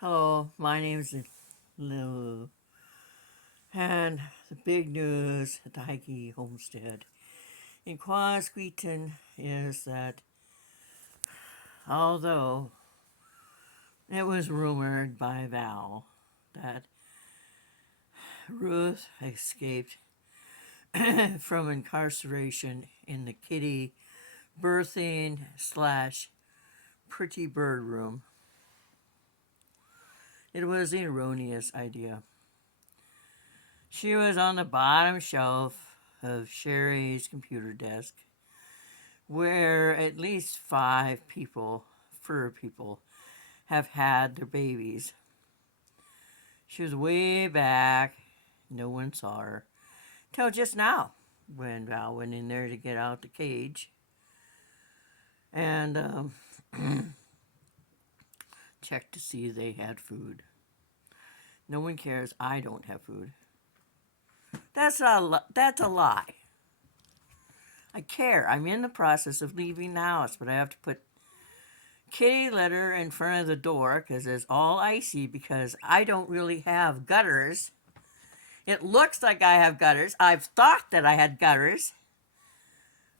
Hello, my name is Lou, and the big news at the Heike homestead in Quasqueton is that although it was rumored by Val that Ruth escaped from incarceration in the kitty birthing slash pretty bird room, it was an erroneous idea. She was on the bottom shelf of Sherry's computer desk, where at least 5 fur people, have had their babies. She was way back. No one saw her till just now when Val went in there to get out the cage and checked to see if they had food. No one cares. I don't have food. That's a lie. I care. I'm in the process of leaving the house, but I have to put kitty litter in front of the door because it's all icy because I don't really have gutters. It looks like I have gutters. I've thought that I had gutters.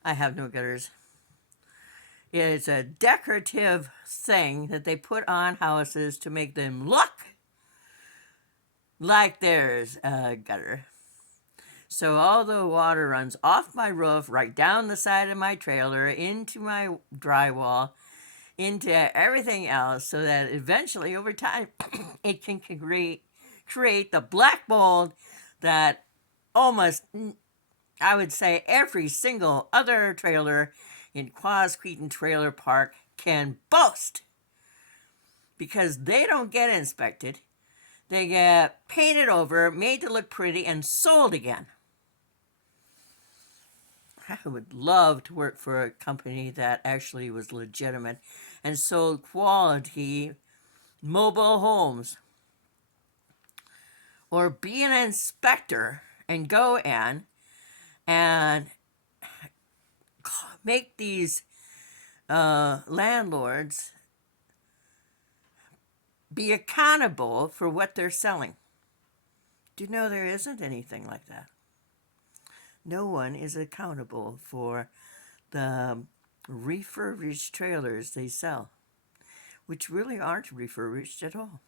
I have no gutters. It's a decorative thing that they put on houses to make them look like there's a gutter. So all the water runs off my roof, right down the side of my trailer, into my drywall, into everything else, so that eventually, over time, it can create the black mold that almost, I would say, every single other trailer in Quasqueton Trailer Park can boast. Because they don't get inspected. They get painted over, made to look pretty, and sold again. I would love to work for a company that actually was legitimate and sold quality mobile homes. Or be an inspector and go in and make these landlords be accountable for what they're selling. Do you know there isn't anything like that? No one is accountable for the refurbished trailers they sell, which really aren't refurbished at all.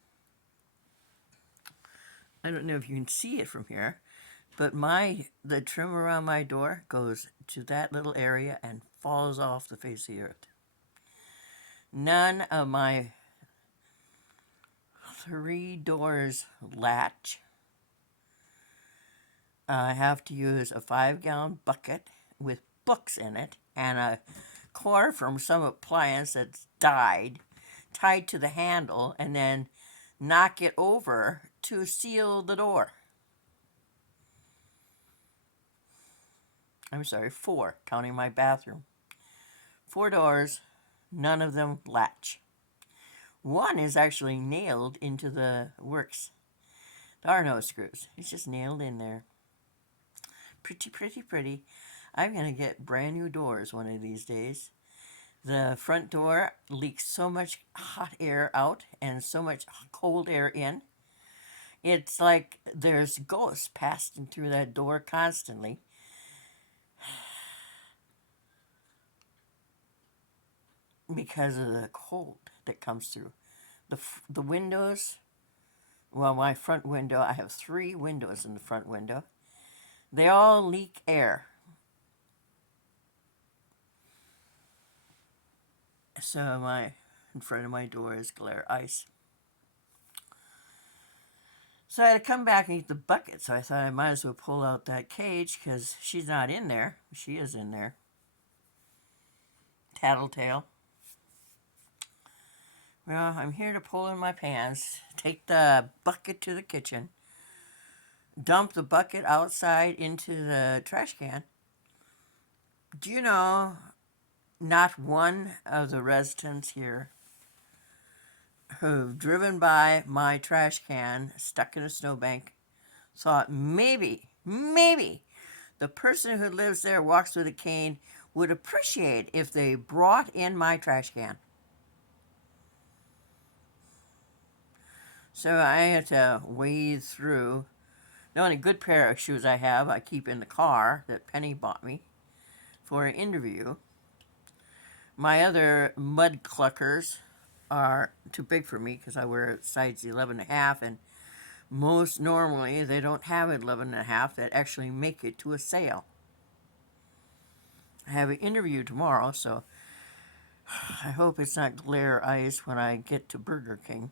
I don't know if you can see it from here, but the trim around my door goes to that little area and falls off the face of the earth. None of my 3 doors latch. I have to use a 5-gallon bucket with books in it and a cord from some appliance that's died tied to the handle and then knock it over to seal the door. I'm sorry, 4, counting my bathroom. 4 doors, none of them latch. One is actually nailed into the works. There are no screws. It's just nailed in there. Pretty, pretty, pretty. I'm going to get brand new doors one of these days. The front door leaks so much hot air out and so much cold air in. It's like there's ghosts passing through that door constantly. Because of the cold that comes through. The windows, well, my front window, I have 3 windows in the front window. They all leak air. So in front of my door is glare ice. So I had to come back and eat the bucket. So I thought I might as well pull out that cage because she's not in there. She is in there. Tattletale. Well, I'm here to pull in my pants, take the bucket to the kitchen, dump the bucket outside into the trash can. Do you know not one of the residents here who've driven by my trash can stuck in a snowbank thought maybe the person who lives there, walks with a cane, would appreciate if they brought in my trash can? So I had to wade through. The only good pair of shoes I have, I keep in the car that Penny bought me for an interview. My other mud cluckers are too big for me because I wear size 11 and a half, and most normally they don't have 11 and a half that actually make it to a sale. I have an interview tomorrow, so I hope it's not glare ice when I get to Burger King.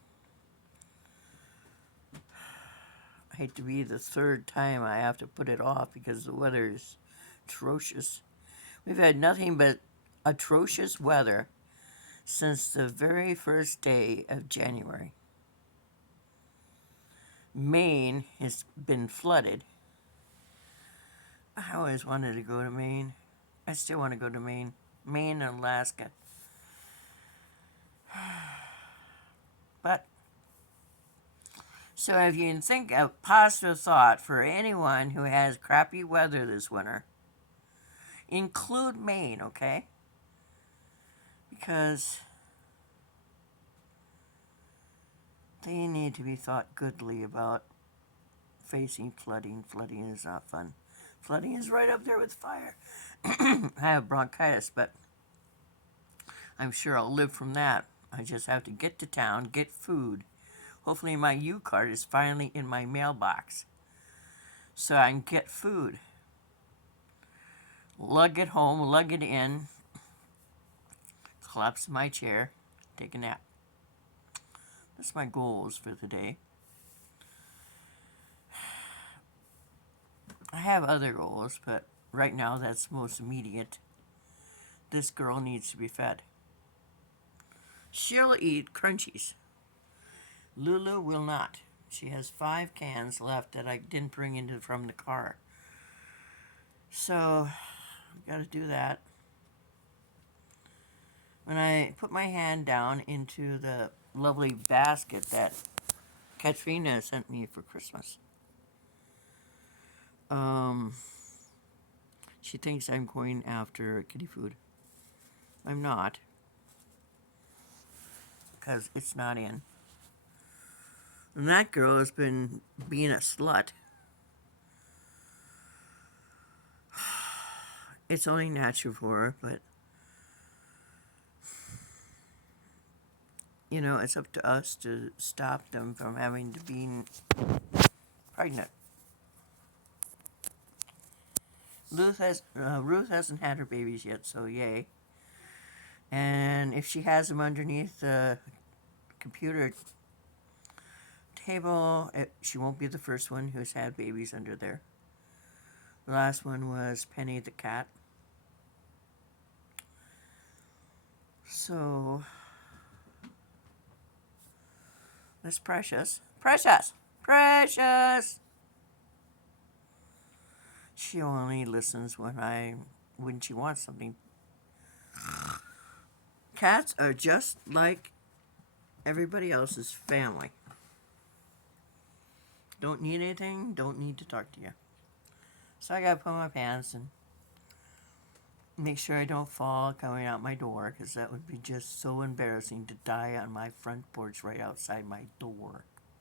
I hate to be the third time I have to put it off because the weather is atrocious. We've had nothing but atrocious weather since the very first day of January. Maine has been flooded. I always wanted to go to Maine. I still want to go to Maine. Maine and Alaska. But, so if you can think of positive thought for anyone who has crappy weather this winter, include Maine, okay? Because they need to be thought goodly about facing flooding. Flooding is not fun. Flooding is right up there with fire. I have bronchitis, but I'm sure I'll live from that. I just have to get to town, get food. Hopefully my U-card is finally in my mailbox so I can get food. Lug it home, lug it in, collapse in my chair, take a nap. That's my goals for the day. I have other goals, but right now that's most immediate. This girl needs to be fed. She'll eat crunchies. Lulu will not. She has 5 cans left that I didn't bring in from the car. So, I've got to do that. When I put my hand down into the lovely basket that Katrina sent me for Christmas, she thinks I'm going after kitty food. I'm not, because it's not in. And that girl has been being a slut. It's only natural for her, but you know, it's up to us to stop them from having to be pregnant. Ruth hasn't had her babies yet, so yay. And if she has them underneath the computer table, she won't be the first one who's had babies under there. The last one was Penny the cat. So, that's Precious. Precious! Precious! She only listens when she wants something. Cats are just like everybody else's family. Don't need anything, don't need to talk to you. So I gotta put my pants and make sure I don't fall coming out my door, because that would be just so embarrassing to die on my front porch right outside my door.